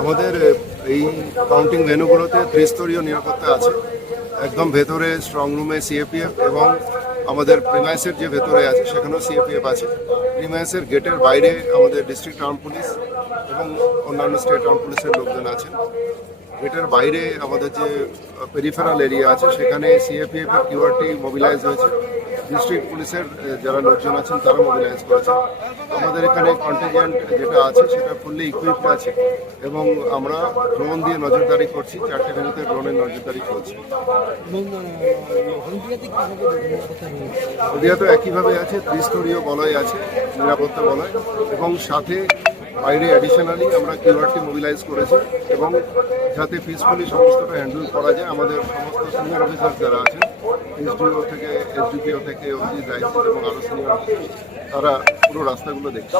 আমাদের এই কাউন্টিং ভেন্যুগুলোতে ত্রিস্তরীয় নিরাপত্তা আছে। একদম ভেতরে স্ট্রং রুমে সিএপিএফ এবং আমাদের প্রিমাইসের যে ভেতরে আছে সেখানেও সিএপিএফ আছে। প্রিমাইসের গেটের বাইরে আমাদের ডিস্ট্রিক্ট আর্ম পুলিশ এবং অন্যান্য স্টেট আর্ম পুলিশের লোকজন আছেন। গেটের বাইরে আমাদের যে পেরিফেরাল এরিয়া আছে সেখানে সিএপিএফ এর কিউআরটি মোবিলাইজ হয়েছে। ডিস্ট্রিক্ট পুলিশের যারা লোকজন আছেন তারা মোবিলাইজ করেছে। আমাদের এখানে কন্টিনজেন্ট যেটা আছে সেটা ফুললি ইকুইপড আছে এবং আমরা ড্রোন দিয়ে নজরদারি করছি। 4টে ভেন্যুতে ড্রোনের নজরদারি চলছে। হলদিয়া তো একইভাবে আছে, ত্রিস্তরীয় বলয় আছে, নিরাপত্তা বলয়, এবং সাথে বাইরে অ্যাডিশনালি আমরা কিউআরটি মোবিলাইজ করেছি এবং যাতে পিসফুলি সমস্তটা হ্যান্ডেল করা যায় আমাদের সমস্ত সিনিয়র অফিসার যারা আছেন, এসডিও থেকে এসডিপিও থেকে অবধি দায়িত্ব এবং আরও সিনিয়র অফিসার, তারা পুরো রাস্তাগুলো দেখছে।